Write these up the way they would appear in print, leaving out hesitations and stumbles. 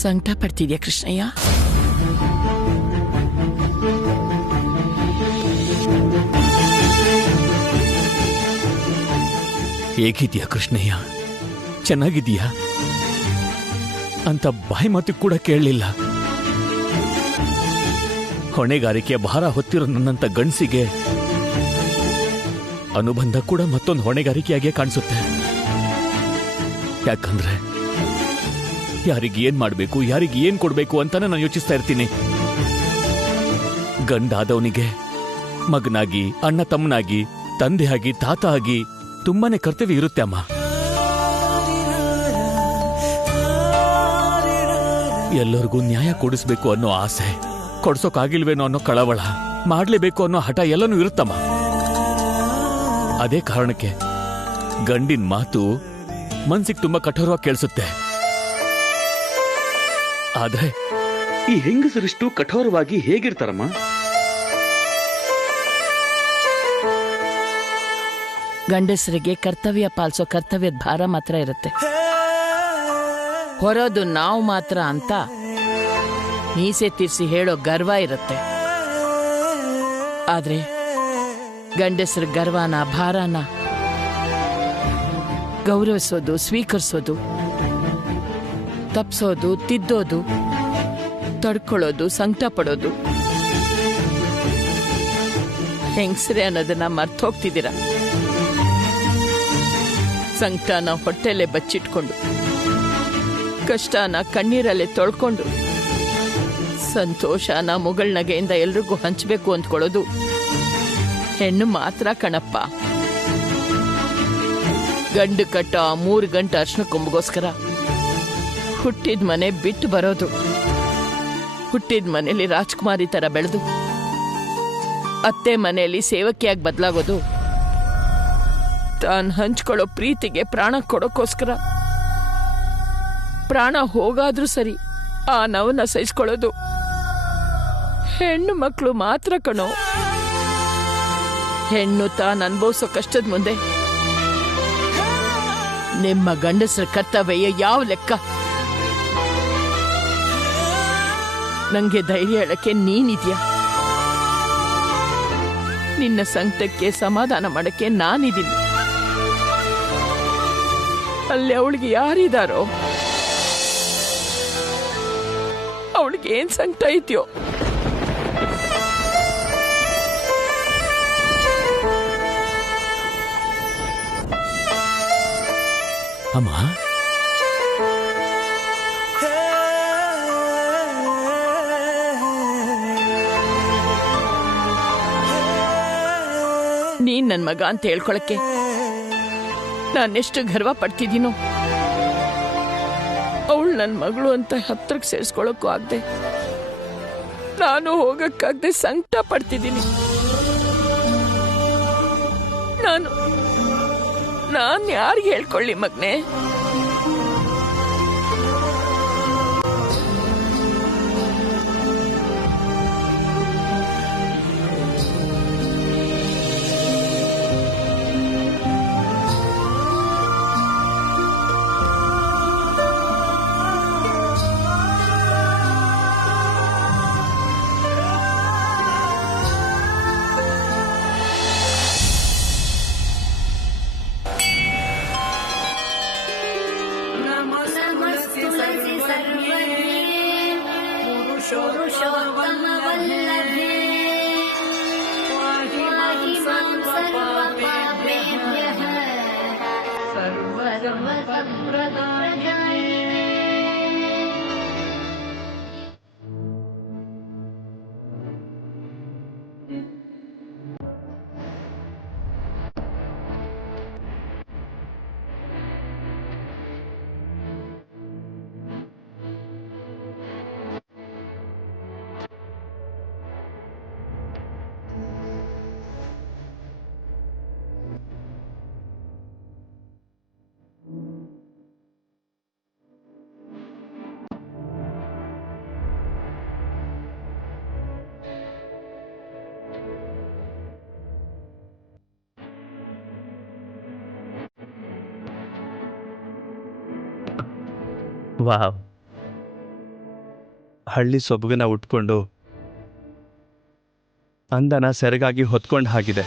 ಸಂಕಟ ಪಡ್ತಿದ್ಯಾ ಕೃಷ್ಣಯ್ಯ? ಹೇಗಿದ್ಯಾ ಕೃಷ್ಣಯ್ಯ? ಚೆನ್ನಾಗಿದೀಯಾ ಅಂತ ಬಾಯಿ ಮಾತು ಕೂಡ ಕೇಳಲಿಲ್ಲ. ಹೊಣೆಗಾರಿಕೆಯ ಭಾರ ಹೊತ್ತಿರೋ ನನ್ನಂತ ಗಂಡಸಿಗೆ ಅನುಬಂಧ ಕೂಡ ಮತ್ತೊಂದು ಹೊಣೆಗಾರಿಕೆಯಾಗಿಯೇ ಕಾಣಿಸುತ್ತೆ. ಯಾಕಂದ್ರೆ ಯಾರಿಗೆ ಏನ್ ಮಾಡ್ಬೇಕು, ಯಾರಿಗೆ ಏನ್ ಕೊಡ್ಬೇಕು ಅಂತಾನೆ ನಾನು ಯೋಚಿಸ್ತಾ ಇರ್ತೀನಿ. ಗಂಡಾದವನಿಗೆ ಮಗನಾಗಿ, ಅಣ್ಣ ತಮ್ಮನಾಗಿ, ತಂದೆಯಾಗಿ, ತಾತ ಆಗಿ ತುಂಬಾನೇ ಕರ್ತವ್ಯ ಇರುತ್ತೆ ಅಮ್ಮ. ಎಲ್ಲರಿಗೂ ನ್ಯಾಯ ಕೊಡಿಸ್ಬೇಕು ಅನ್ನೋ ಆಸೆ, ಕೊಡ್ಸೋಕಾಗಿಲ್ವೇನೋ ಅನ್ನೋ ಕಳವಳ, ಮಾಡ್ಲೇಬೇಕು ಅನ್ನೋ ಹಠ ಎಲ್ಲನೂ ಇರುತ್ತಮ್ಮ. ಅದೇ ಕಾರಣಕ್ಕೆ ಗಂಡಿನ ಮಾತು ಮನ್ಸಿಗೆ ತುಂಬಾ ಕಠೋರವಾಗಿ ಕೇಳಿಸುತ್ತೆ. ಆದ್ರೆ ಈ ಹೆಂಗಸರಿಷ್ಟು ಕಠೋರವಾಗಿ ಹೇಗಿರ್ತಾರಮ್ಮ? ಗಂಡಸರಿಗೆ ಕರ್ತವ್ಯ ಪಾಲಿಸೋ ಕರ್ತವ್ಯದ ಭಾರ ಮಾತ್ರ ಇರುತ್ತೆ. ಹೊರೋದು ನಾವು ಮಾತ್ರ ಅಂತ ಮೀಸೆ ತೀರ್ಸಿ ಹೇಳೋ ಗರ್ವ ಇರುತ್ತೆ. ಆದ್ರೆ ಗಂಡಸರ ಗರ್ವನ, ಭಾರನ ಗೌರವಿಸೋದು, ಸ್ವೀಕರಿಸೋದು, ತಪ್ಸೋದು, ತಿದ್ದೋದು, ತಡ್ಕೊಳ್ಳೋದು, ಸಂಕಟ ಪಡೋದು ಹೆಂಗಸ್ರೆ ಅನ್ನೋದನ್ನ ಮರ್ತೋಗ್ತಿದ್ದೀರ. ಸಂಕಟನ ಹೊಟ್ಟೆಲೆ ಬಚ್ಚಿಟ್ಕೊಂಡು, ಕಷ್ಟನ ಕಣ್ಣೀರಲ್ಲೇ ತೊಳ್ಕೊಂಡು, ಸಂತೋಷನ ಮುಗಳನಗೆಯಿಂದ ಎಲ್ರಿಗೂ ಹಂಚಬೇಕು ಅಂದ್ಕೊಳ್ಳೋದು ಹೆಣ್ಣು ಮಾತ್ರ ಕಣಪ್ಪ. ಗಂಡು ಕಟ್ಟ 3 ಗಂಟೆ ಅರ್ಶನ ಕೊಂಬಗೋಸ್ಕರ ಹುಟ್ಟಿದ ಮನೆ ಬಿಟ್ಟು ಬರೋದು, ಹುಟ್ಟಿದ ಮನೆಯಲ್ಲಿ ರಾಜ್ಕುಮಾರಿ ತರ ಬೆಳೆದು ಅತ್ತೆ ಮನೆಯಲ್ಲಿ ಸೇವಕಿಯಾಗಿ ಬದಲಾಗೋದು, ತಾನು ಹಂಚ್ಕೊಳ್ಳೋ ಪ್ರೀತಿಗೆ ಪ್ರಾಣ ಕೊಡೋಕ್ಕೋಸ್ಕರ ಪ್ರಾಣ ಹೋಗಾದ್ರೂ ಸರಿ ಆ ನೋವನ್ನ ಸಹಿಸ್ಕೊಳ್ಳೋದು ಹೆಣ್ಣು ಮಕ್ಕಳು ಮಾತ್ರ ಕಣೋ. ಹೆಣ್ಣು ತಾನು ಅನುಭವಿಸೋ ಕಷ್ಟದ ಮುಂದೆ ನಿಮ್ಮ ಗಂಡಸರ ಕರ್ತವ್ಯ ಯಾವ ಲೆಕ್ಕ? ನಂಗೆ ಧೈರ್ಯ ಹೇಳಕ್ಕೆ ನೀನಿದ್ಯಾ? ನಿನ್ನ ಸಂಕಟಕ್ಕೆ ಸಮಾಧಾನ ಮಾಡಕ್ಕೆ ನಾನಿದ್ದೀನಿ. ಅಲ್ಲಿ ಅವಳಿಗೆ ಯಾರಿದಾರೋ, ಅವಳಿಗೆ ಏನ್ ಸಂಕಟ ಐತ್ಯೋ? ಅಮ್ಮ, ನೀನ್ ನನ್ ಮಗ ಅಂತ ಹೇಳ್ಕೊಳಕ್ಕೆ ನಾನೆಷ್ಟು ಗರ್ವ ಪಡ್ತಿದ್ದೀನೋ, ಅವಳು ನನ್ ಮಗಳು ಅಂತ ಹತ್ರಕ್ಕೆ ಸೇರಿಸ್ಕೊಳಕ್ಕೂ ಆಗದೆ, ನಾನು ಹೋಗಕ್ಕಾಗದೆ ಸಂಕಟ ಪಡ್ತಿದ್ದೀನಿ. ನಾನು ಯಾರಿಗೆ ಹೇಳ್ಕೊಳ್ಳಿ ಮಗ್ನೆ? ವಾವ್, ಹಳ್ಳಿ ಸೊಬಗನ ಉಟ್ಕೊಂಡು ಅಂದನ ಸೆರಗಾಗಿ ಹೊತ್ಕೊಂಡ ಹಾಗಿದೆ.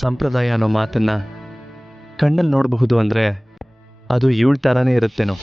ಸಂಪ್ರದಾಯ ಅನ್ನೋ ಮಾತನ್ನ ಕಣ್ಣಲ್ಲಿ ನೋಡಬಹುದು ಅಂದರೆ ಅದು ಇವಳ ಥರನೇ ಇರುತ್ತೇನೋ.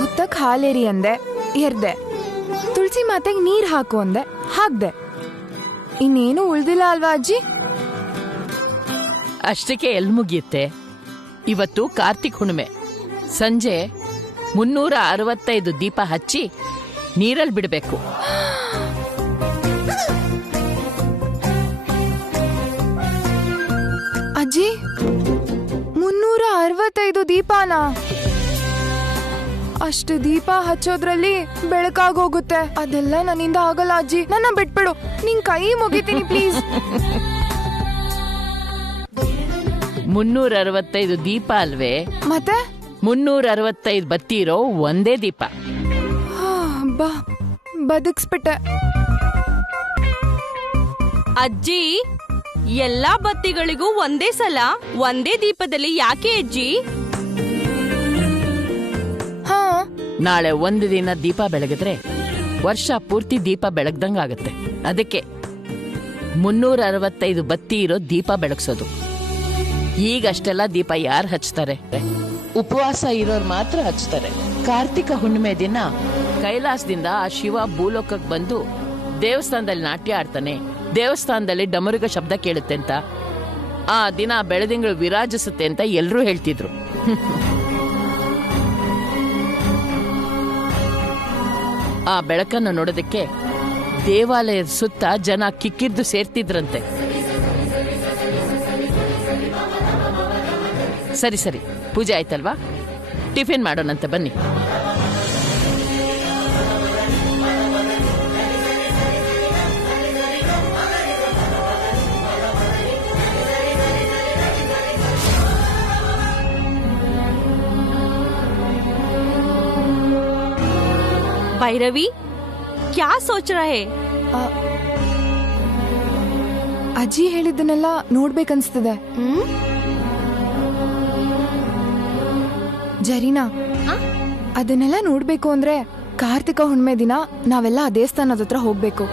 ಹುತ್ತಕ್ ಹಾಲೇರಿ ಅಂದೆ, ಎರ್ದೆ. ತುಳಸಿ ಮಾತೆಗೆ ನೀರ್ ಹಾಕು ಅಂದೆ, ಹಾಕ್ದೆ. ಇನ್ನೇನು ಉಳ್ದಿಲ್ಲ ಅಲ್ವಾ ಅಜ್ಜಿ? ಅಷ್ಟಕ್ಕೆ ಎಲ್ ಮುಗಿಯುತ್ತೆ. ಇವತ್ತು ಕಾರ್ತಿಕ್ ಹುಣ್ಣಿಮೆ. ಸಂಜೆ 365 ದೀಪ ಹಚ್ಚಿ ನೀರಲ್ಲಿ ಬಿಡಬೇಕು. ಅಜ್ಜಿ, 365 ದೀಪಾನ? ಅಷ್ಟು ದೀಪ ಹಚ್ಚೋದ್ರಲ್ಲಿ ಬೆಳಕಾಗೋಗುತ್ತೆ. ಅದೆಲ್ಲ ನನ್ನಿಂದ ಆಗಲ್ಲ ಅಜ್ಜಿ, ನನ್ನ ಬಿಟ್ಬಿಡು. ನಿನ್ ಕೈ ಮುಗಿತೀನಿ ಪ್ಲೀಸ್. 365 ದೀಪ ಅಲ್ವೇ? ಮತ್ತೆ 365 ಬತ್ತಿ ಇರೋ ಒಂದೇ ದೀಪ. ಬಾ, ಬದುಕ್ಸ್ಬಿಟ್ಟೆ. ಅಜ್ಜಿ, ಎಲ್ಲಾ ಬತ್ತಿಗಳಿಗೂ ಒಂದೇ ಸಲ ಒಂದೇ ದೀಪದಲ್ಲಿ ಯಾಕೆ ಅಜ್ಜಿ? ಹಾ, ನಾಳೆ ಒಂದು ದಿನ ದೀಪ ಬೆಳಗಿದ್ರೆ ವರ್ಷ ಪೂರ್ತಿ ದೀಪ ಬೆಳಗ್ದಂಗಾಗತ್ತೆ. ಅದಕ್ಕೆ 365 ಬತ್ತಿ ಇರೋ ದೀಪ ಬೆಳಗ್ಸೋದು. ಈಗಷ್ಟೆಲ್ಲ ದೀಪ ಯಾರು ಹಚ್ತಾರೆ? ಉಪವಾಸ ಇರೋರು ಮಾತ್ರ ಹಚ್ತಾರೆ. ಕಾರ್ತಿಕ ಹುಣ್ಣಿಮೆ ದಿನ ಕೈಲಾಸದಿಂದ ಆ ಶಿವ ಭೂಲೋಕಕ್ಕೆ ಬಂದು ದೇವಸ್ಥಾನದಲ್ಲಿ ನಾಟ್ಯ ಆಡ್ತಾನೆ. ದೇವಸ್ಥಾನದಲ್ಲಿ ಡಮರುಗ ಶಬ್ದ ಕೇಳುತ್ತೆ ಅಂತ, ಆ ದಿನ ಬೆಳದಿಂಗಳು ವಿರಾಜಿಸುತ್ತೆ ಅಂತ ಎಲ್ರೂ ಹೇಳ್ತಿದ್ರು. ಆ ಬೆಳಕನ್ನು ನೋಡೋದಕ್ಕೆ ದೇವಾಲಯದ ಸುತ್ತ ಜನ ಕಿಕ್ಕಿರ್ದು ಸೇರ್ತಿದ್ರಂತೆ. ಸರಿ ಸರಿ, ಪೂಜೆ ಆಯ್ತಲ್ವಾ? ಟಿಫಿನ್ ಮಾಡೋಣಂತೆ ಬನ್ನಿ. ಭೈರವಿ, ಕ್ಯಾ ಸೋಚ ರಹೆ? ಅಜ್ಜಿ ಹೇಳಿದ್ದನ್ನೆಲ್ಲ ನೋಡ್ಬೇಕನ್ಸ್ತದೆ. ಜರೀನಾ, ಅದನ್ನೆಲ್ಲ ನೋಡ್ಬೇಕು ಅಂದ್ರೆ ಕಾರ್ತಿಕ ಹುಣ್ಣಿಮೆ ದಿನ ನಾವೆಲ್ಲ ಆ ದೇವಸ್ಥಾನದ ಹತ್ರ ಹೋಗ್ಬೇಕು.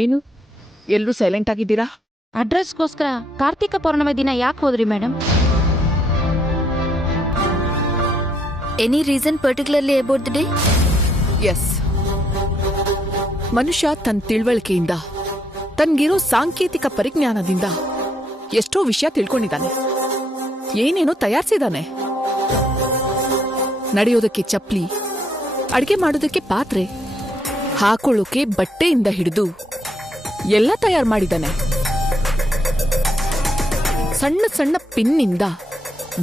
ಏನು ಎಲ್ಲರೂ ಸೈಲೆಂಟ್ ಆಗಿದ್ದೀರಾ? ಅಡ್ರೆಸ್ಗೋಸ್ಕರ ಕಾರ್ತಿಕ ಪೌರ್ಣಮಿ ದಿನ ಯಾಕೆ ಹೋದ್ರಿ madam? Any reason particularly about the day? Yes, ಮನುಷ್ಯ ತನ್ನ ತಿಳುವಳಿಕೆಯಿಂದ, ತನ್ಗಿರೋ ಸಾಂಕೇತಿಕ ಪರಿಜ್ಞಾನದಿಂದ ಎಷ್ಟೋ ವಿಷಯ ತಿಳ್ಕೊಂಡಿದ್ದಾನೆ, ಏನೇನೋ ತಯಾರಿಸಿದಾನೆ. ನಡೆಯೋದಕ್ಕೆ ಚಪ್ಲಿ, ಅಡಿಗೆ ಮಾಡೋದಕ್ಕೆ ಪಾತ್ರೆ, ಹಾಕೊಳ್ಳೋಕೆ ಬಟ್ಟೆಯಿಂದ ಹಿಡಿದು ಎಲ್ಲ ತಯಾರು ಮಾಡಿದ್ದಾನೆ. ಸಣ್ಣ ಸಣ್ಣ ಪಿನ್ನಿಂದ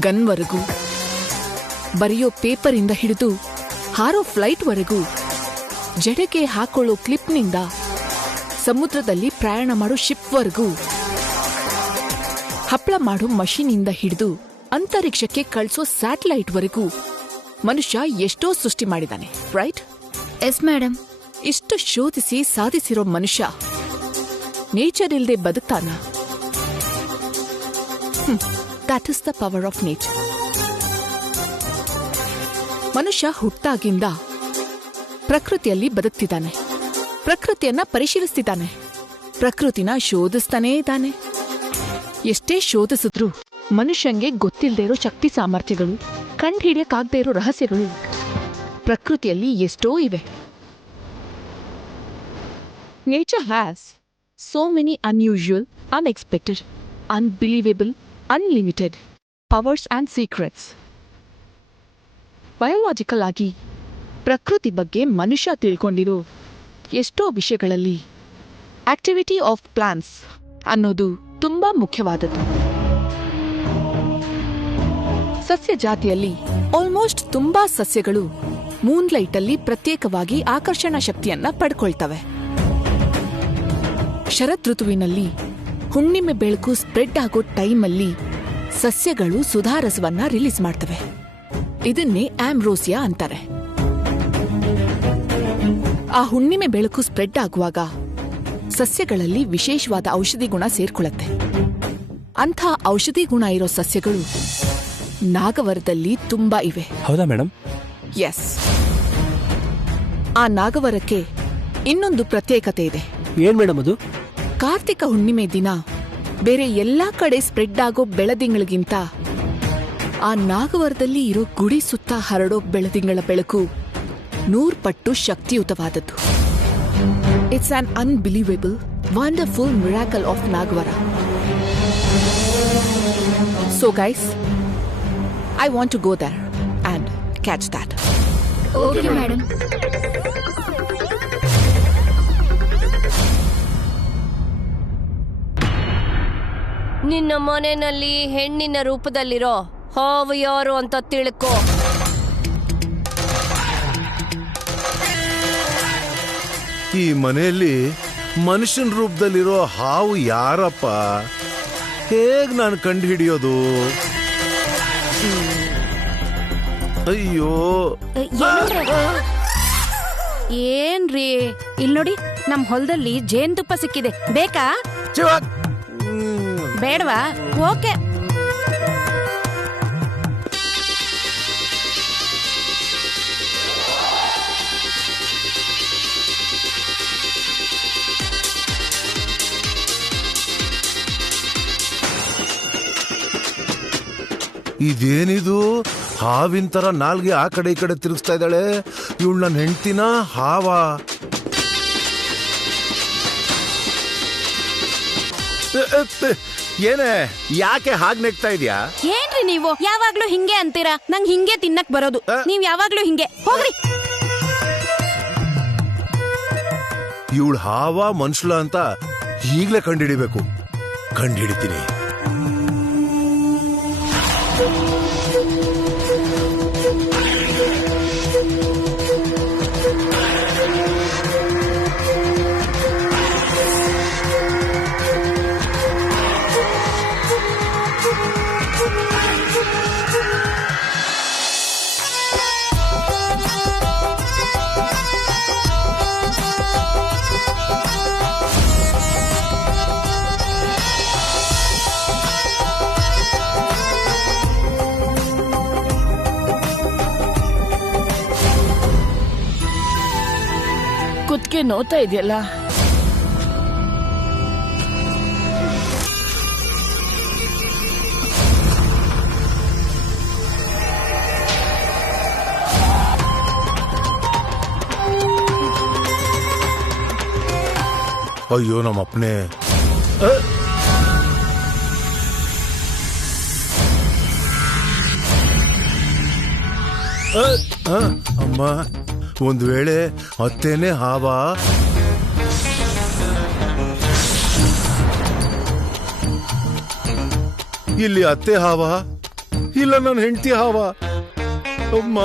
ಗನ್ವರೆಗೂ, ಬರೆಯೋ ಪೇಪರಿಂದ ಹಿಡಿದು ಹಾರೋ ಫ್ಲೈಟ್ವರೆಗೂ, ಜಡೆಗೆ ಹಾಕೊಳ್ಳೋ ಕ್ಲಿಪ್ನಿಂದ ಸಮುದ್ರದಲ್ಲಿ ಪ್ರಯಾಣ ಮಾಡೋ ಶಿಪ್ವರೆಗೂ, ಹಪ್ಪಳ ಮಾಡೋ ಮಷೀನಿಂದ ಹಿಡಿದು ಅಂತರಿಕ್ಷಕ್ಕೆ ಕಳಿಸೋ ಸ್ಯಾಟಲೈಟ್ವರೆಗೂ ಮನುಷ್ಯ ಎಷ್ಟೋ ಸೃಷ್ಟಿ ಮಾಡಿದ್ದಾನೆ, ರೈಟ್? Yes madam. ಇಷ್ಟು ಶೋಧಿಸಿ ಸಾಧಿಸಿರೋ ಮನುಷ್ಯ ನೇಚರ್ ಇಲ್ಲದೆ ಬದುಕ್ತಾನ? That is the power of nature. ಮನುಷ್ಯ ಹುಟ್ಟಾಗಿಂದ ಪ್ರಕೃತಿಯಲ್ಲಿ ಬದುಕ್ತಿದ್ದಾನೆ, ಪ್ರಕೃತಿಯನ್ನ ಪರಿಶೀಲಿಸ್ತಿದ್ದಾನೆ, ಪ್ರಕೃತಿನ ಶೋಧಿಸ್ತಾನೇ ಇದ್ದಾನೆ. ಎಷ್ಟೇ ಶೋಧಿಸಿದ್ರೂ ಮನುಷ್ಯಂಗೆ ಗೊತ್ತಿಲ್ಲದೆ ಇರೋ ಶಕ್ತಿ ಸಾಮರ್ಥ್ಯಗಳು, ಕಂಡು ಹಿಡಿಯಕ್ಕಾಗದೇ ಇರೋ ರಹಸ್ಯಗಳು ಪ್ರಕೃತಿಯಲ್ಲಿ ಎಷ್ಟೋ ಇವೆ. Nature has so many unusual, unexpected, unbelievable, unlimited powers and secrets. Biological ಆಗಿ ಪ್ರಕೃತಿ ಬಗ್ಗೆ ಮನುಷ್ಯ ತಿಳ್ಕೊಂಡಿರೋ ಎಷ್ಟೋ ವಿಷಯಗಳಲ್ಲಿ ಆಕ್ಟಿವಿಟಿ ಆಫ್ ಪ್ಲಾಂಟ್ಸ್ ಅನ್ನೋದು ತುಂಬಾ ಮುಖ್ಯವಾದದ್ದು. ಸಸ್ಯ ಜಾತಿಯಲ್ಲಿ ಆಲ್ಮೋಸ್ಟ್ ತುಂಬಾ ಸಸ್ಯಗಳು ಮೂನ್ಲೈಟಲ್ಲಿ ಪ್ರತ್ಯೇಕವಾಗಿ ಆಕರ್ಷಣಾ ಶಕ್ತಿಯನ್ನ ಪಡ್ಕೊಳ್ತವೆ. ಶರತ್ ಋತುವಿನಲ್ಲಿ ಹುಣ್ಣಿಮೆ ಬೆಳಕು ಸ್ಪ್ರೆಡ್ ಆಗೋ ಟೈಮಲ್ಲಿ ಸಸ್ಯಗಳು ಸುಧಾರಸವನ್ನ ರಿಲೀಸ್ ಮಾಡ್ತವೆ. ಇದನ್ನೇ ಆಂಬ್ರೋಸಿಯಾ ಅಂತಾರೆ. ಆ ಹುಣ್ಣಿಮೆ ಬೆಳಕು ಸ್ಪ್ರೆಡ್ ಆಗುವಾಗ ಸಸ್ಯಗಳಲ್ಲಿ ವಿಶೇಷವಾದ ಔಷಧಿ ಗುಣ ಸೇರ್ಕೊಳ್ಳುತ್ತೆ. ಅಂಥ ಔಷಧಿ ಗುಣ ಇರೋ ಸಸ್ಯಗಳು ನಾಗವರದಲ್ಲಿ ತುಂಬಾ ಇವೆ. ಹೌದಾ ಮೇಡಮ್? ಎಸ್. ಆ ನಾಗವರಕ್ಕೆ ಇನ್ನೊಂದು ಪ್ರತ್ಯೇಕತೆ ಇದೆ. ಏನ್ ಮೇಡಮ್ ಅದು? ಕಾರ್ತಿಕ ಹುಣ್ಣಿಮೆ ದಿನ ಬೇರೆ ಎಲ್ಲಾ ಕಡೆ ಸ್ಪ್ರೆಡ್ ಆಗೋ ಬೆಳದಿಂಗಳಿಗಿಂತ ಆ ನಾಗವರದಲ್ಲಿ ಇರೋ ಗುಡಿ ಸುತ್ತ ಹರಡೋ ಬೆಳದಿಂಗಳ ಬೆಳಕು 100 ಪಟ್ಟು ಶಕ್ತಿಯುತವಾದದ್ದು. It's an unbelievable, wonderful miracle of Nagavara. So guys, I want to go there and catch that. Okay madam. ನಿನ್ನ ಮನೆಯಲ್ಲಿ ಹೆಣ್ಣಿನ ರೂಪದಲ್ಲಿರೋ ಹಾವು ಯಾರು ಅಂತ ತಿಳ್ಕೊ. ಈ ಮನೆಯಲ್ಲಿ ಮನುಷ್ಯನ ರೂಪದಲ್ಲಿರೋ ಹಾವು ಯಾರಪ್ಪ? ಹೇಗ್ ನಾನು ಕಂಡು ಹಿಡಿಯೋದು? ಅಯ್ಯೋ, ಏನ್ರಿ, ಇಲ್ಲಿ ನೋಡಿ, ನಮ್ ಹೊಲದಲ್ಲಿ ಜೇನುತುಪ್ಪ ಸಿಕ್ಕಿದೆ, ಬೇಕಾ? ಬೇಡವಾ? ಓಕೆ. ಇದೇನಿದು? ಹಾವಿನ ತರ ನಾಲ್ಗೆ ಆ ಕಡೆ ಈ ಕಡೆ ತಿರುಗಿಸ್ತಾ ಇದ್ದಾಳೆ. ಇವಳು ನನ್ನ ಹೆಂಡ್ತಿನ ಹಾವ? ಏನೇ, ಯಾಕೆ ಹಾಗೆ ನೆಗ್ತಾ ಇದೀಯಾ? ಏನ್ರಿ ನೀವು ಯಾವಾಗ್ಲೂ ಹಿಂಗೆ ಅಂತೀರಾ? ನಂಗ್ ಹಿಂಗೆ ತಿನ್ನಕ್ ಬರೋದು. ನೀವ್ ಯಾವಾಗ್ಲೂ ಹಿಂಗೆ, ಹೋಗ್ರಿ. ಇವಳು ಹಾವ ಮನುಷ್ಯಲ ಅಂತ ಈಗ್ಲೇ ಕಂಡುಹಿಡಿಬೇಕು. ಕಂಡುಹಿಡಿತೀನಿ. ಕುತ್ತಿಗೆ ನೋತಾ ಇದೆಯಲ್ಲ? ಅಯ್ಯೋ ನಮ್ಮಪ್ಪನೇ. ಅಮ್ಮ, ಒಂದ್ ವೇಳೆ ಅತ್ತೇನೆ ಹಾವ? ಇಲ್ಲಿ ಅತ್ತೆ ಹಾವ ಇಲ್ಲ ನನ್ನ ಹೆಂಡತಿ ಹಾವ? ಅಮ್ಮ,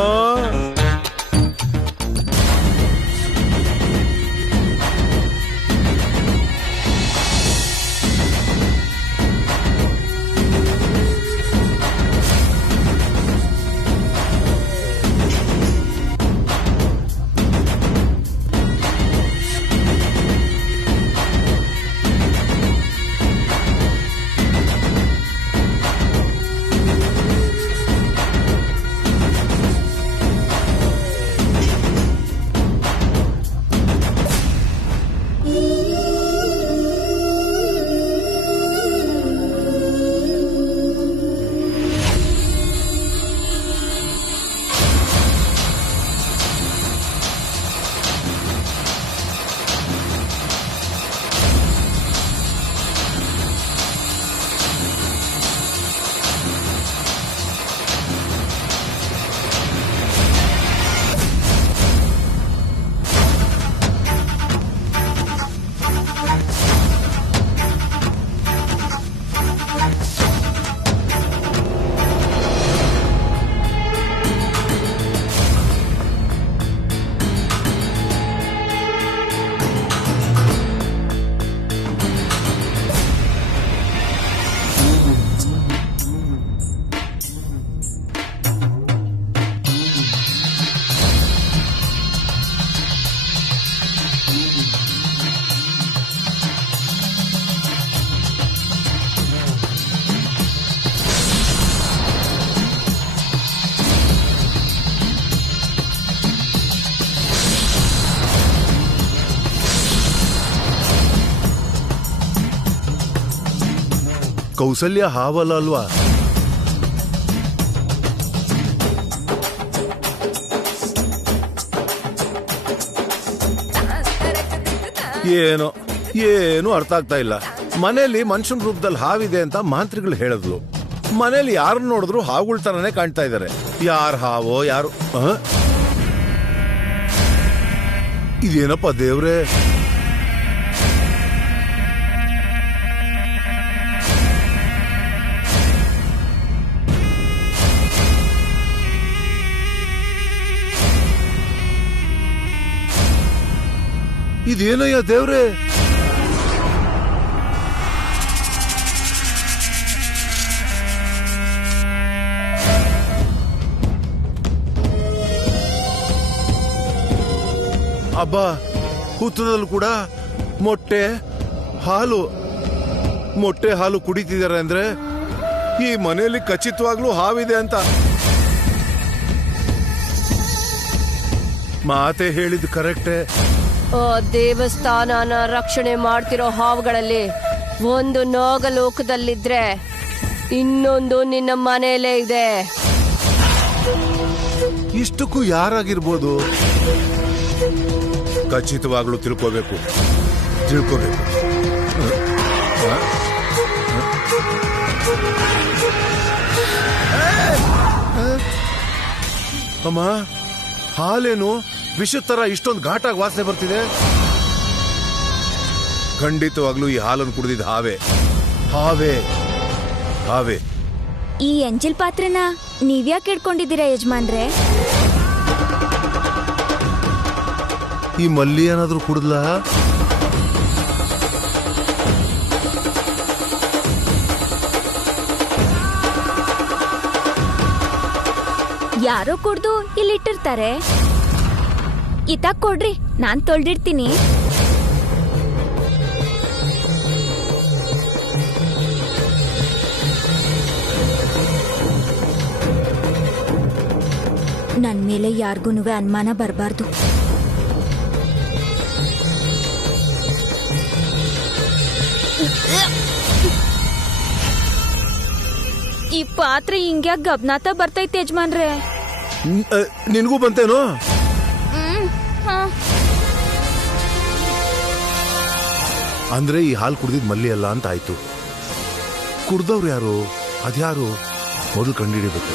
ಕೌಸಲ್ಯ ಹಾವಲ್ಲ ಅಲ್ವಾ? ಏನು ಅರ್ಥ ಆಗ್ತಾ ಇಲ್ಲ. ಮನೆಯಲ್ಲಿ ಮನುಷ್ಯನ ರೂಪದಲ್ಲಿ ಹಾವಿದೆ ಅಂತ ಮಾಂತ್ರಿಗಳು ಹೇಳಿದ್ಲು. ಮನೇಲಿ ಯಾರನ್ನ ನೋಡಿದ್ರು ಹಾವುಗಳ ತರನೇ ಕಾಣ್ತಾ ಇದ್ದಾರೆ. ಯಾರು ಹಾವೋ ಯಾರು? ಇದೇನಪ್ಪ ದೇವ್ರೇ? ಇದೇನಯ್ಯ ದೇವ್ರೆ? ಅಬ್ಬಾ, ಹುತ್ತದಲ್ಲೂ ಕೂಡ ಮೊಟ್ಟೆ ಹಾಲು ಕುಡಿತಿದ್ದಾರೆ ಅಂದ್ರೆ ಈ ಮನೆಯಲ್ಲಿ ಖಚಿತವಾಗ್ಲೂ ಹಾವಿದೆ ಅಂತ. ಮಾತೆ ಹೇಳಿದ್ ಕರೆಕ್ಟೇ. ದೇವಸ್ಥಾನನ ರಕ್ಷಣೆ ಮಾಡ್ತಿರೋ ಹಾವುಗಳಲ್ಲಿ ಒಂದು ನಾಗಲೋಕದಲ್ಲಿದ್ರೆ ಇನ್ನೊಂದು ನಿನ್ನ ಮನೆಯಲ್ಲೇ ಇದೆ. ಇಷ್ಟಕ್ಕೂ ಯಾರಾಗಿರ್ಬೋದು? ಖಚಿತವಾಗ್ಲೂ ತಿಳ್ಕೋಬೇಕು. ಅಮ್ಮ, ಹಾಲೇನು ವಿಷದ ತರ ಇಷ್ಟೊಂದು ಘಾಟಾಗಿ ವಾಸನೆ ಬರ್ತಿದೆ? ಖಂಡಿತವಾಗ್ಲೂ ಈ ಹಾಲನ್ನು ಕುಡಿದಿದ್ದ ಹಾವೇ. ಈ ಎಂಜಿಲ್ ಪಾತ್ರೆನ ನೀವ್ಯಾಕೆ ಇಟ್ಕೊಂಡಿದ್ದೀರಾ ಯಜಮಾನ್ರೆ? ಈ ಮಲ್ಲಿ ಏನಾದ್ರೂ ಕುಡಿದ್ಲಾ? ಯಾರೋ ಕುಡ್ದು ಇಲ್ಲಿಟ್ಟಿರ್ತಾರೆ. ಇತ್ತಾಗ ಕೊಡ್ರಿ, ನಾನ್ ತೊಳ್ದಿಡ್ತೀನಿ. ನನ್ ಮೇಲೆ ಯಾರಿಗೂ ಅನುಮಾನ ಬರಬಾರ್ದು. ಈ ಪಾತ್ರೆ ಹಿಂಗ್ಯಾಗ ಗಬ್ನಾತ ಬರ್ತೈತೆ ಯಜಮಾನ್ರೆ. ನಿನ್ಗೂ ಬಂತೇನೋ? ಅಂದ್ರೆ ಈ ಹಾಲು ಕುಡ್ದಿದ್ ಮಲ್ಲಿ ಅಲ್ಲ ಅಂತ ಆಯ್ತು. ಕುಡ್ದವ್ರು ಯಾರು, ಅದ್ಯಾರು ಮೊದಲು ಕಂಡುಹಿಡಿಬೇಕು.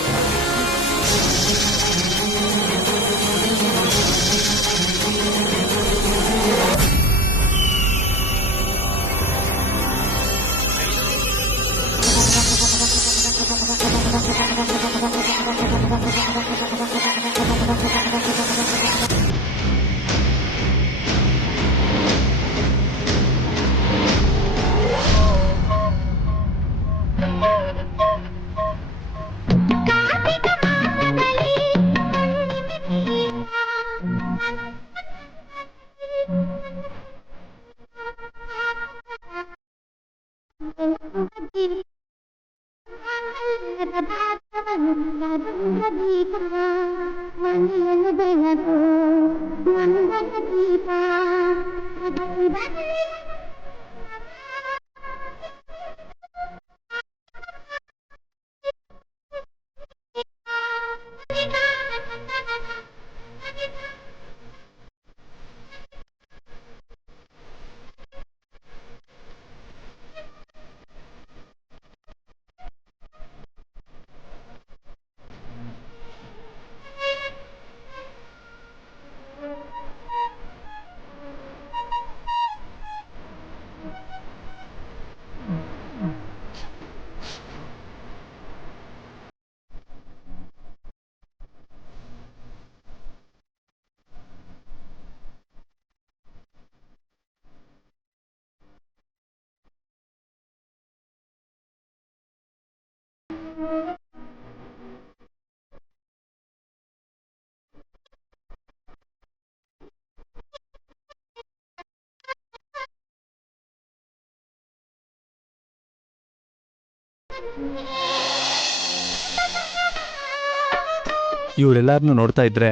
ಇವರೆಲ್ಲರನ್ನೂ ನೋಡ್ತಾ ಇದ್ರೆ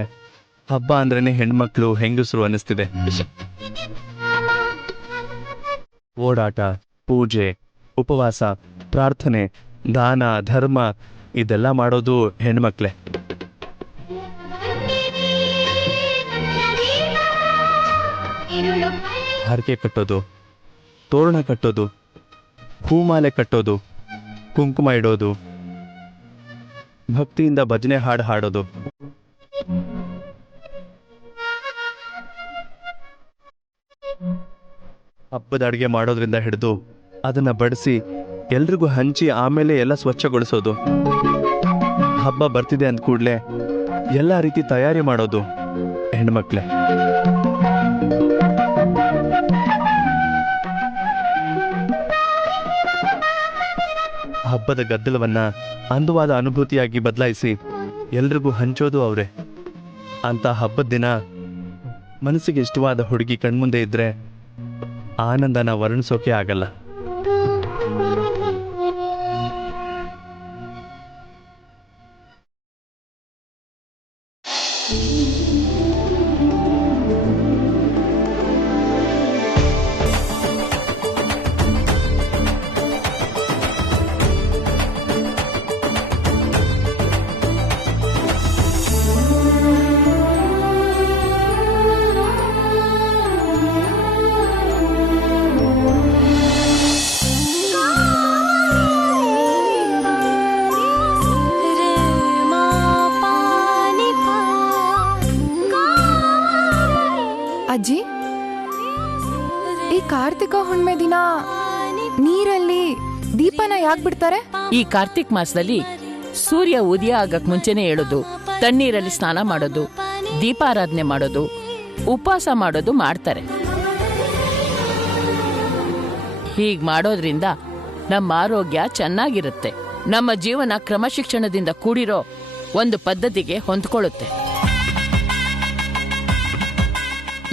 ಹಬ್ಬ ಅಂದ್ರೇನೆ ಹೆಣ್ಮಕ್ಳು ಹೆಂಗಸರು ಅನ್ನಿಸ್ತಿದೆ. ಓಡಾಟ, ಪೂಜೆ, ಉಪವಾಸ, ಪ್ರಾರ್ಥನೆ, ದಾನ, ಧರ್ಮ ಇದೆಲ್ಲ ಮಾಡೋದು ಹೆಣ್ಮಕ್ಳೇ. ಹರಕೆ ಕಟ್ಟೋದು, ತೋರಣ ಕಟ್ಟೋದು, ಹೂಮಾಲೆ ಕಟ್ಟೋದು, ಕುಂಕುಮ ಇಡೋದು, ಭಕ್ತಿಯಿಂದ ಭಜನೆ ಹಾಡು ಹಾಡೋದು, ಹಬ್ಬದ ಅಡುಗೆ ಮಾಡೋದ್ರಿಂದ ಹಿಡಿದು ಅದನ್ನ ಬಡಿಸಿ ಎಲ್ರಿಗೂ ಹಂಚಿ ಆಮೇಲೆ ಎಲ್ಲ ಸ್ವಚ್ಛಗೊಳಿಸೋದು, ಹಬ್ಬ ಬರ್ತಿದೆ ಅಂದ ಕೂಡಲೇ ಎಲ್ಲ ರೀತಿ ತಯಾರಿ ಮಾಡೋದು ಹೆಣ್ಮಕ್ಳೇ. ಹಬ್ಬದ ಗದ್ದಲವನ್ನ ಅಂದವಾದ ಅನುಭೂತಿಯಾಗಿ ಬದಲಾಯಿಸಿ ಎಲ್ರಿಗೂ ಹಂಚೋದು ಅವರೇ. ಅಂತ ಹಬ್ಬದ ದಿನ ಮನಸ್ಸಿಗೆ ಇಷ್ಟವಾದ ಹುಡುಗಿ ಕಣ್ಮುಂದೆ ಇದ್ರೆ ಆನಂದನ ವರ್ಣಿಸೋಕೆ ಆಗಲ್ಲ. ಅಜ್ಜಿ, ಈ ಕಾರ್ತಿಕ ಹುಣ್ಣಿಮೆ ದಿನ ನೀರಲ್ಲಿ ದೀಪನ ಯಾಕೆ ಬಿಡ್ತಾರೆ? ಈ ಕಾರ್ತಿಕ್ ಮಾಸದಲ್ಲಿ ಸೂರ್ಯ ಉದಯ ಆಗಕ್ ಮುಂಚೆನೆ ಹೇಳೋದು, ತಣ್ಣೀರಲ್ಲಿ ಸ್ನಾನ ಮಾಡೋದು, ದೀಪಾರಾಧನೆ ಮಾಡೋದು, ಉಪವಾಸ ಮಾಡೋದು ಮಾಡ್ತಾರೆ. ಹೀಗ್ ಮಾಡೋದ್ರಿಂದ ನಮ್ಮ ಆರೋಗ್ಯ ಚೆನ್ನಾಗಿರುತ್ತೆ. ನಮ್ಮ ಜೀವನ ಕ್ರಮಶಿಕ್ಷಣದಿಂದ ಕೂಡಿರೋ ಒಂದು ಪದ್ಧತಿಗೆ ಹೊಂದ್ಕೊಳ್ಳುತ್ತೆ.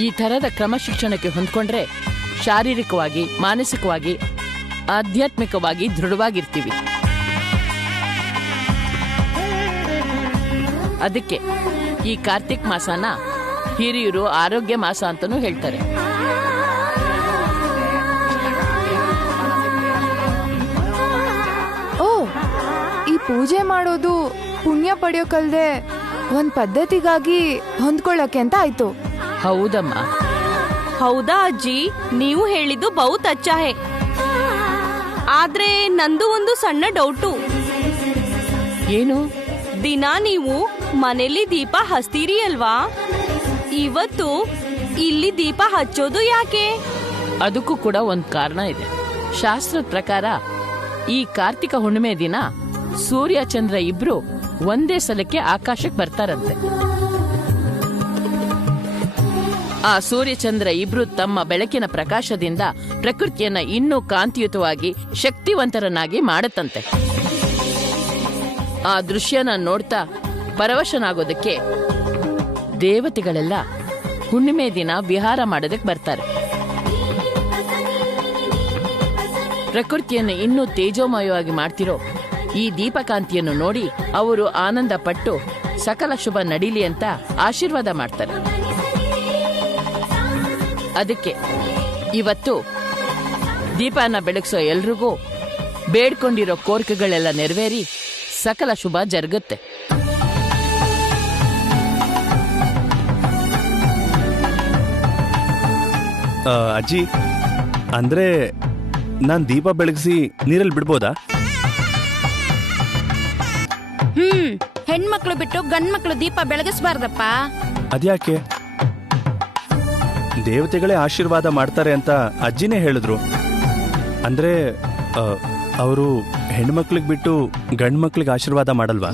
ಈ ಥರದ ಕ್ರಮಶಿಕ್ಷಣಕ್ಕೆ ಹೊಂದ್ಕೊಂಡ್ರೆ ಶಾರೀರಿಕವಾಗಿ, ಮಾನಸಿಕವಾಗಿ, ಆಧ್ಯಾತ್ಮಿಕವಾಗಿ ದೃಢವಾಗಿರ್ತೀವಿ. ಅದಕ್ಕೆ ಈ ಕಾರ್ತಿಕ್ ಮಾಸನ ಹಿರಿಯರು ಆರೋಗ್ಯ ಮಾಸ ಅಂತನೂ ಹೇಳ್ತಾರೆ. ಓ, ಈ ಪೂಜೆ ಮಾಡೋದು ಪುಣ್ಯ ಪಡೆಯೋಕಲ್ದೆ ಒಂದ್ ಪದ್ಧತಿಗಾಗಿ ಹೊಂದ್ಕೊಳ್ಳೋಕೆ ಅಂತ ಆಯ್ತು. ಹೌದಮ್ಮ, ಹೌದಾ ಅಜ್ಜಿ, ನೀವು ಹೇಳಿದ್ದು ಬಹುತ್ ಅಚ್ಚಾ ಹೇ. ಆದ್ರೆ ನಂದು ಒಂದು ಸಣ್ಣ ಡೌಟು. ಏನು? ದಿನ ನೀವು ಮನೇಲಿ ದೀಪ ಹಚ್ತೀರಿ ಅಲ್ವಾ, ಇವತ್ತು ಇಲ್ಲಿ ದೀಪ ಹಚ್ಚೋದು ಯಾಕೆ? ಅದಕ್ಕೂ ಕೂಡ ಒಂದು ಕಾರಣ ಇದೆ. ಶಾಸ್ತ್ರದ ಪ್ರಕಾರ ಈ ಕಾರ್ತಿಕ ಹುಣ್ಣಿಮೆ ದಿನ ಸೂರ್ಯ ಚಂದ್ರ ಇಬ್ರು ಒಂದೇ ಸಲಕ್ಕೆ ಆಕಾಶಕ್ಕೆ ಬರ್ತಾರಂತೆ. ಆ ಸೂರ್ಯಚಂದ್ರ ಇಬ್ರು ತಮ್ಮ ಬೆಳಕಿನ ಪ್ರಕಾಶದಿಂದ ಪ್ರಕೃತಿಯನ್ನ ಇನ್ನೂ ಕಾಂತಿಯುತವಾಗಿ ಶಕ್ತಿವಂತರನ್ನಾಗಿ ಮಾಡುತ್ತಂತೆ. ಆ ದೃಶ್ಯನ ನೋಡ್ತಾ ಪರವಶನಾಗೋದಕ್ಕೆ ದೇವತೆಗಳೆಲ್ಲ ಹುಣ್ಣಿಮೆ ದಿನ ವಿಹಾರ ಮಾಡೋದಕ್ಕೆ ಬರ್ತಾರೆ. ಪ್ರಕೃತಿಯನ್ನು ಇನ್ನೂ ತೇಜೋಮಯವಾಗಿ ಮಾಡ್ತಿರೋ ಈ ದೀಪಕಾಂತಿಯನ್ನು ನೋಡಿ ಅವರು ಆನಂದ ಪಟ್ಟು ಸಕಲ ಶುಭ ನಡೀಲಿ ಅಂತ ಆಶೀರ್ವಾದ ಮಾಡ್ತಾರೆ. ಅದಕ್ಕೆ ಇವತ್ತು ದೀಪನ ಬೆಳಗಿಸೋ ಎಲ್ರಿಗೂ ಬೇಡ್ಕೊಂಡಿರೋ ಕೋರಿಕೆಗಳೆಲ್ಲ ನೆರವೇರಿ ಸಕಲ ಶುಭ ಜರುಗುತ್ತೆ. ಅಜ್ಜಿ, ಅಂದ್ರೆ ನಾನ್ ದೀಪ ಬೆಳಗಿಸಿ ನೀರಲ್ಲಿ ಬಿಡ್ಬೋದಾ? ಹೆಣ್ಮಕ್ಳು ಬಿಟ್ಟು ಗಂಡ್ಮಕ್ಳು ದೀಪ ಬೆಳಗಿಸ್ಬಾರ್ದಪ್ಪ. ಅದ್ಯಾಕೆ? ದೇವತೆಗಳೇ ಆಶೀರ್ವಾದ ಮಾಡ್ತಾರೆ ಅಂತ ಅಜ್ಜಿನೇ ಹೇಳಿದ್ರು. ಅಂದ್ರೆ ಅವರು ಹೆಣ್ಮಕ್ಳಿಗೆ ಬಿಟ್ಟು ಗಂಡು ಮಕ್ಳಿಗೆ ಆಶೀರ್ವಾದ ಮಾಡಲ್ವಾ?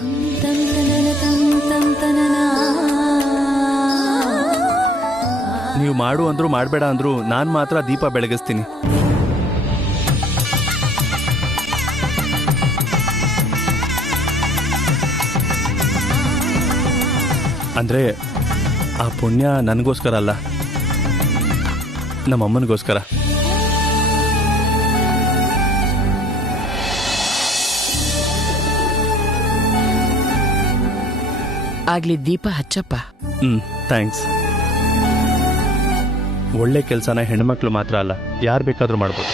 ನೀವು ಮಾಡು ಅಂದ್ರು ಮಾಡಬೇಡ ಅಂದ್ರು ನಾನು ಮಾತ್ರ ದೀಪ ಬೆಳಗಿಸ್ತೀನಿ. ಅಂದ್ರೆ ಆ ಪುಣ್ಯ ನನಗೋಸ್ಕರ ಅಲ್ಲ, ನಮ್ಮಮ್ಮನಿಗೋಸ್ಕರ. ಆಗ್ಲಿ, ದೀಪ ಹಚ್ಚಪ್ಪ. ಥ್ಯಾಂಕ್ಸ್. ಒಳ್ಳೆ ಕೆಲಸನ ಹೆಣ್ಮಕ್ಳು ಮಾತ್ರ ಅಲ್ಲ, ಯಾರು ಬೇಕಾದ್ರೂ ಮಾಡ್ಬೋದು.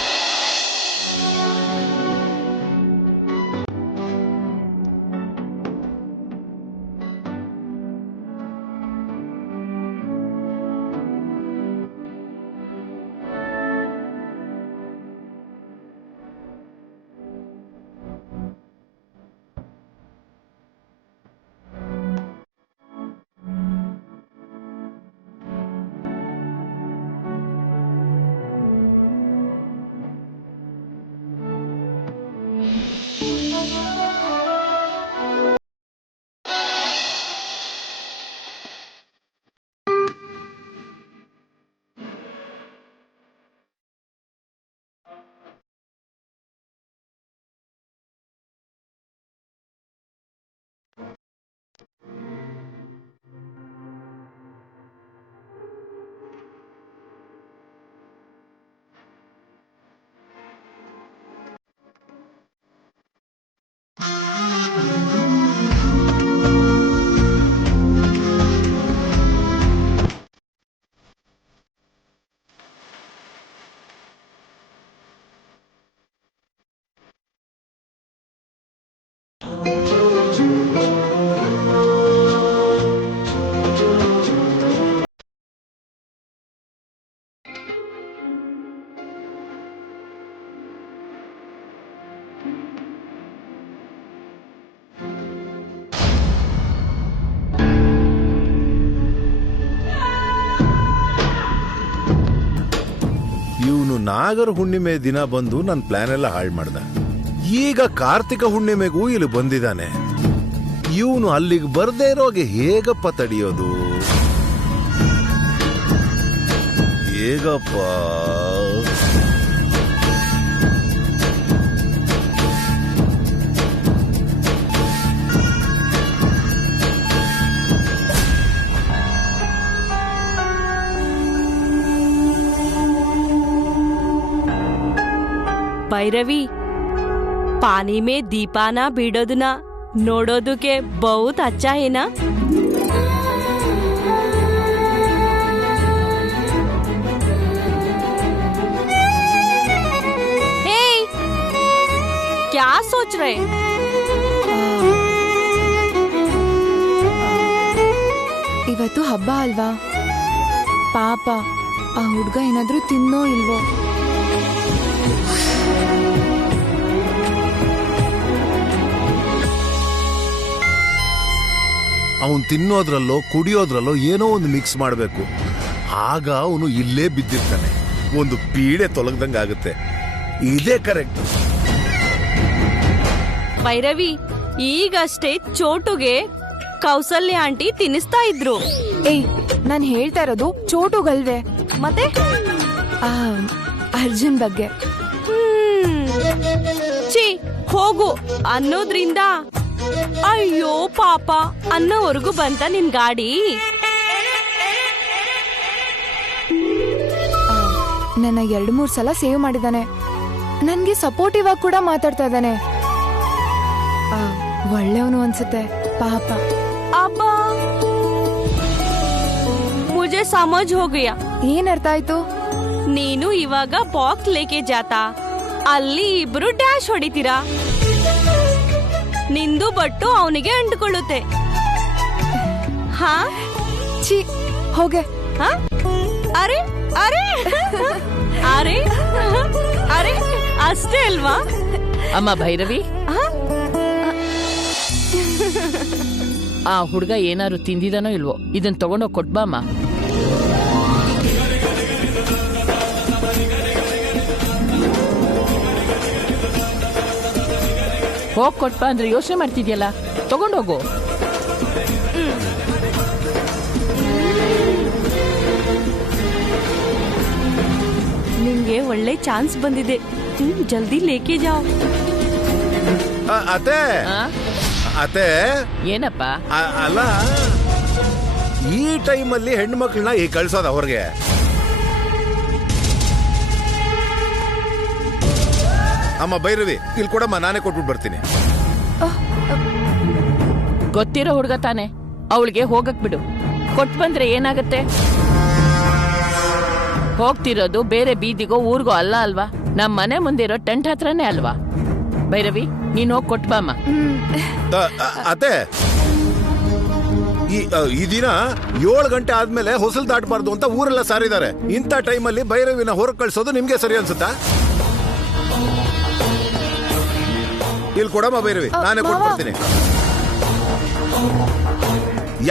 ನಾಗರ ಹುಣ್ಣಿಮೆ ದಿನ ಬಂದು ನನ್ನ ಪ್ಲಾನ್ ಎಲ್ಲ ಹಾಳು ಮಾಡ್ದ. ಈಗ ಕಾರ್ತಿಕ ಹುಣ್ಣಿಮೆಗೂ ಇಲ್ಲಿ ಬಂದಿದ್ದಾನೆ. ಇವನು ಅಲ್ಲಿಗೆ ಬರ್ದೇ ಇರೋಗೆ ಹೇಗಪ್ಪ ತಡೆಯೋದು? ಹೇಗಪ್ಪ? ಭೈರವಿ, ಪಾನಿ ಮೇ ದೀಪಾನ ಬಿಡೋದನ್ನ ನೋಡೋದಕ್ಕೆ ಬಹುತ್ ಅಚ್ಚಾ ಹೇನಾ? क्या सोच रहे? ಇವತ್ತು ಹಬ್ಬ ಅಲ್ವಾ? ಪಾಪ ಆ ಹುಡ್ಗ ಏನಾದ್ರೂ ತಿನ್ನೋ ಇಲ್ವೋ? ಅವನು ತಿನ್ನೋದ್ರಲ್ಲೋ ಕುಡಿಯೋದ್ರಲ್ಲೋ ಏನೋ ಒಂದು ಮಿಕ್ಸ್ ಮಾಡಬೇಕು. ಆಗ ಅವನು ಇಲ್ಲೇ ಬಿದ್ದಿರ್ತಾನೆ, ಒಂದು ಪೀಡೆ ತೊಲಗ್ದಂಗಾಗುತ್ತೆ. ಇದೇ ಕರೆಕ್ಟ್. ಭೈರವಿ, ಈಗಷ್ಟೇ ಚೋಟುಗೆ ಕೌಸಲ್ಯ ಆಂಟಿ ತಿನ್ನಿಸ್ತಾ ಇದ್ರು. ಏಯ್, ನಾನ್ ಹೇಳ್ತಾ ಇರೋದು ಚೋಟುಗಲ್ವೇ, ಮತ್ತೆ ಆ ಅರ್ಜುನ್ ಬಗ್ಗೆ. ಛೀ, ಹೋಗು ಅನ್ನೋದ್ರಿಂದ ಅಯ್ಯೋ ಪಾಪ ಅನ್ನೋವರೆಗೂ ಬಂತ ನಿನ್ ಗಾಡಿ. ನನ್ನ 2-3 ಸಲ ಸೇವ್ ಮಾಡಿದಾನೆ. ನನ್ಗೆ ಸಪೋರ್ಟಿವ್ ಆಗಿ ಕೂಡ ಮಾತಾಡ್ತಾ ಇದ್ದಾನೆ. ಒಳ್ಳೆಯವನು ಅನ್ಸುತ್ತೆ ಪಾಪ. ಅಬ್ಬಾ, ಮುಜೆ ಸಮಜ್ ಹೋ ಗಯಾ. ಏನ್ ಅರ್ಥ ಆಯ್ತು? ನೀನು ಇವಾಗ ಬಾಕ್ಸ್ ಲೇಕೆ ಜಾತಾ, ಅಲ್ಲಿ ಇಬ್ರು ಡ್ಯಾಶ್ ಹೊಡಿತೀರಾ. ನಿಂದು ಬಟ್ಟು ಅವನಿಗೆ ಅಂಟ್ಕೊಳ್ಳುತ್ತೆ. ಹಾ, ಛೀ, ಹೋಗೆ. ಹಾ, ಅರೆ ಅರೆ ಅರೆ ಅರೆ, ಅಷ್ಟೇ ಅಲ್ವಾ? ಅಮ್ಮ ಭೈರವಿ, ಆ ಹುಡ್ಗ ಏನಾರು ತಿಂದಿದಾನೋ ಇಲ್ವೋ, ಇದನ್ ತಗೊಂಡೋಗ್ ಕೊಟ್ಬಾಮ್ಮ. ಹೋಗ್ ಕೊಟ್ಬಾ ಅಂದ್ರೆ ಯೋಚನೆ ಮಾಡ್ತಿದ್ಯಲ್ಲ, ತಗೊಂಡೋಗು. ನಿಂಗೆ ಒಳ್ಳೆ ಚಾನ್ಸ್ ಬಂದಿದೆ, ಜಲ್ದಿ ಲೇಕೆ ಜಾವ್. ಅತ್ತೆ ಅತ್ತೆ, ಏನಪ್ಪ? ಅಲ್ಲ, ಈ ಟೈಮಲ್ಲಿ ಹೆಣ್ಮಕ್ಳನ್ನ ಈ ಕಳ್ಸೋದ ಅವ್ರಿಗೆ? ಅಮ್ಮ ಭೈರವಿ, ಇಲ್ಲಿ ಕೊಡಮ್ಮ, ನಾನೇ ಕೊಟ್ಬಿಟ್ಟು ಬರ್ತೀನಿ. ಗೊತ್ತಿರೋ ಹುಡ್ಗ ತಾನೆ, ಅವಳಿಗೆ ಹೋಗಕ್ ಬಿಡು. ಕೊಟ್ ಬಂದ್ರೆ ಏನಾಗತ್ತೆ? ಹೋಗ್ತಿರೋದು ಬೇರೆ ಬೀದಿಗೋ ಊರ್ಗೋ ಅಲ್ಲ ಅಲ್ವಾ, ನಮ್ ಮನೆ ಮುಂದೆ ಇರೋ ಟೆಂಟ್ ಹತ್ರನೇ ಅಲ್ವಾ. ಭೈರವಿ, ನೀನ್ ಹೋಗ್ ಕೊಟ್ಬಾಮ್ಮ. ಅತ್ತೆ, ಈ ದಿನ 7 ಗಂಟೆ ಆದ್ಮೇಲೆ ಹೊಸಲ್ ದಾಟಬಾರ್ದು ಅಂತ ಊರೆಲ್ಲ ಸಾರಿದ್ದಾರೆ. ಇಂಥ ಟೈಮಲ್ಲಿ ಭೈರವಿನ ಹೊರಗೆ ಕಳ್ಸೋದು ನಿಮ್ಗೆ ಸರಿ ಅನ್ಸುತ್ತಾ? ಇಲ್ಲಿ ಕೊಡಮ್ಮ ಭೈರವಿ, ನಾನೇ ಕೊಟ್ಬಿಡ್ತೀನಿ.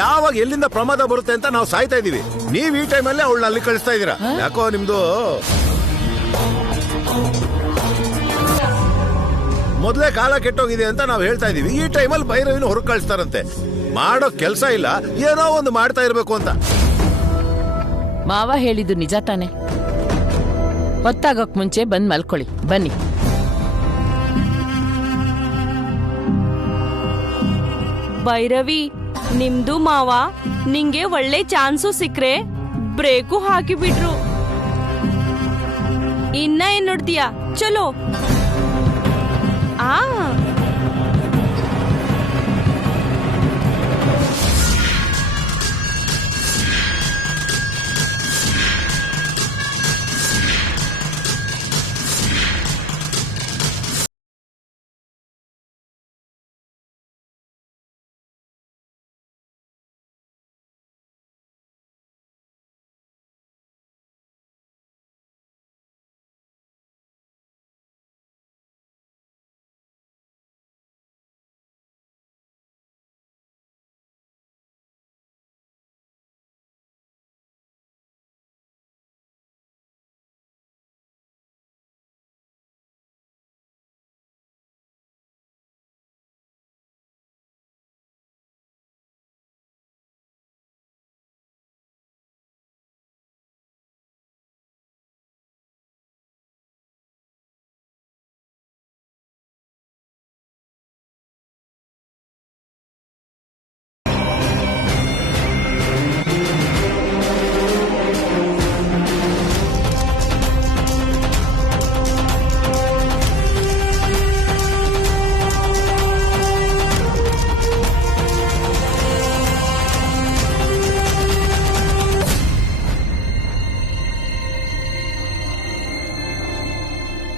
ಯಾವಾಗ ಎಲ್ಲಿಂದ ಪ್ರಮಾದ ಬರುತ್ತೆ ಅಂತ ನಾವು ಸಾಯ್ತಾ ಇದೀವಿ, ನೀವ್ ಈ ಟೈಮಲ್ಲಿ ಅವಳನ್ನ ಅಲ್ಲಿ ಕಳಿಸ್ತಾ ಇದೀರಾ. ಯಾಕೋ ನಿಮ್ದು ಮೊದಲೇ ಕಾಲ ಕೆಟ್ಟೋಗಿದೆ ಅಂತ ನಾವು ಹೇಳ್ತಾ ಇದೀವಿ. ಈ ಟೈಮಲ್ಲಿ ಭೈರವಿನ ಹೊರಗೆ ಕಳಿಸ್ತಾರಂತೆ. ಮಾಡೋ ಕೆಲಸ ಇಲ್ಲ, ಏನೋ ಒಂದು ಮಾಡ್ತಾ ಇರ್ಬೇಕು ಅಂತ. ಮಾವ ಹೇಳಿದ್ದು ನಿಜ ತಾನೆ. ಹೊತ್ತಾಗಕ್ ಮುಂಚೆ ಬಂದ್ ಮಲ್ಕೊಳ್ಳಿ, ಬನ್ನಿ. ಭೈರವಿ, ನಿಮ್ದು ಮಾವ ನಿಂಗೆ ಒಳ್ಳೆ ಚಾನ್ಸು ಸಿಕ್ರೆ ಬ್ರೇಕು ಹಾಕಿ ಬಿಟ್ರು. ಇನ್ನ ಏನ್ ನೋಡ್ತೀಯಾ, ಚಲೋ. ಆ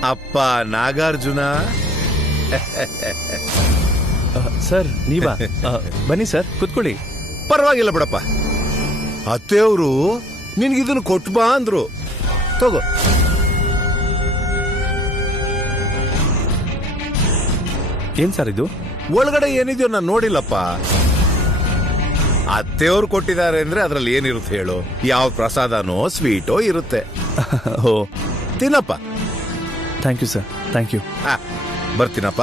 ಅಪ್ಪ ನಾಗಾರ್ಜುನ. ಸರ್ ನೀವಾ? ಬನ್ನಿ ಸರ್, ಕುತ್ಕೊಳ್ಳಿ. ಪರವಾಗಿಲ್ಲ ಬಿಡಪ್ಪ. ಅತ್ತೆಯವರು ನಿನ್ಗಿದನ್ನು ಕೊಟ್ಟು ಬಾ ಅಂದ್ರು. ತಗೋ. ಏನ್ ಸರ್ ಇದು? ಒಳಗಡೆ ಏನಿದೆಯೋ ನಾನು ನೋಡಿಲ್ಲಪ್ಪ. ಅತ್ತೆಯವ್ರು ಕೊಟ್ಟಿದ್ದಾರೆ ಅಂದ್ರೆ ಅದ್ರಲ್ಲಿ ಏನಿರುತ್ತೆ ಹೇಳು? ಯಾವ ಪ್ರಸಾದನೋ ಸ್ವೀಟೋ ಇರುತ್ತೆ. ಓ, ತಿನ್ನಪ್ಪ. Thank you sir, thank you. ಬರ್ತೀನಪ್ಪ.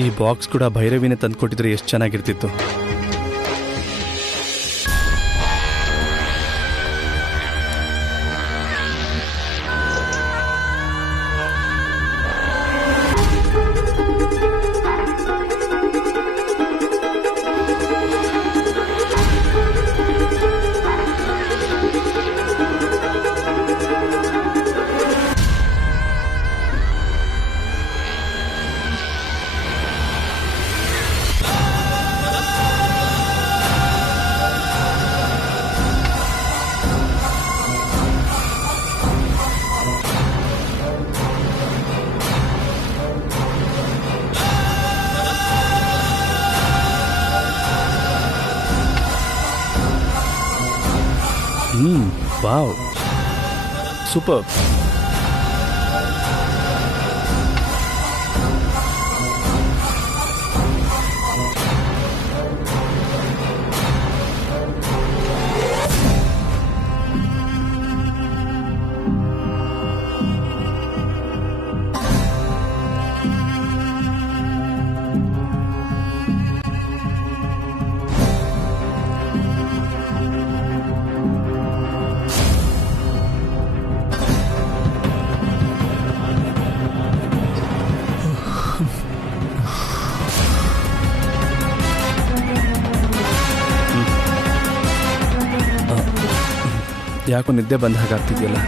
ಈ ಬಾಕ್ಸ್ ಕೂಡ ಭೈರವಿನೇ ತಂದ್ಕೊಟ್ಟಿದ್ರೆ ಎಷ್ಟು ಚೆನ್ನಾಗಿರ್ತಿತ್ತು. Wow, super. ಯಾಕೋ ನಿದ್ದೆ ಬಂದ ಹಾಗಾಗ್ತಿದೆಯಲ್ಲ.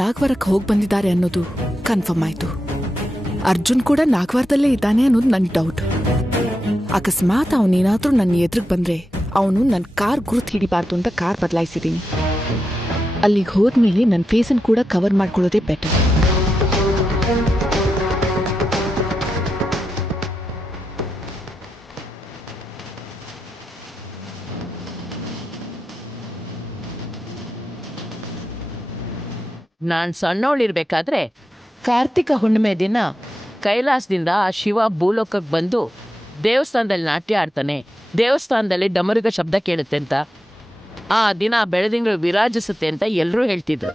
ನಾಗವಾರಕ್ಕೆ ಹೋಗಿ ಬಂದಿದ್ದಾರೆ ಅನ್ನೋದು ಕನ್ಫರ್ಮ್ ಆಯ್ತು. ಅರ್ಜುನ್ ಕೂಡ ನಾಗವಾರದಲ್ಲೇ ಇದ್ದಾನೆ ಅನ್ನೋದು ನನ್ ಡೌಟ್. ಅಕಸ್ಮಾತ್ ಅವನೇನಾದ್ರೂ ನನ್ನ ಎದುರಿಗೆ ಬಂದ್ರೆ ಅವನು ನನ್ನ ಕಾರ್ ಗುರುತು ಹಿಡಿಬಾರ್ದು ಅಂತ ಕಾರ್ ಬದಲಾಯಿಸಿದ್ದೀನಿ. ಅಲ್ಲಿಗೆ ಹೋದ್ಮೇಲೆ ನನ್ನ ಫೇಸನ್ನು ಕೂಡ ಕವರ್ ಮಾಡ್ಕೊಳ್ಳೋದೇ ಬೆಟರ್. ನಾನು ಸಣ್ಣವಳಿರ್ಬೇಕಾದ್ರೆ ಕಾರ್ತಿಕ ಹುಣ್ಣಿಮೆ ದಿನ ಕೈಲಾಸದಿಂದ ಆ ಶಿವ ಭೂಲೋಕಕ್ಕೆ ಬಂದು ದೇವಸ್ಥಾನದಲ್ಲಿ ನಾಟ್ಯ ಆಡ್ತಾನೆ. ದೇವಸ್ಥಾನದಲ್ಲಿ ಡಮರುಗ ಶಬ್ದ ಕೇಳುತ್ತೆ ಅಂತ, ಆ ದಿನ ಬೆಳದಿಂಗಳು ವಿರಾಜಿಸುತ್ತೆ ಅಂತ ಎಲ್ಲರೂ ಹೇಳ್ತಿದ್ರು.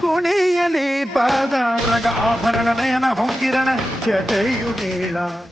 ಕುಣಿಯಲಿ ಪಾದ ಆಭರಣ ನಯನ ಹೊಂಗಿರಣ ಜತೆಯು ನೀಳ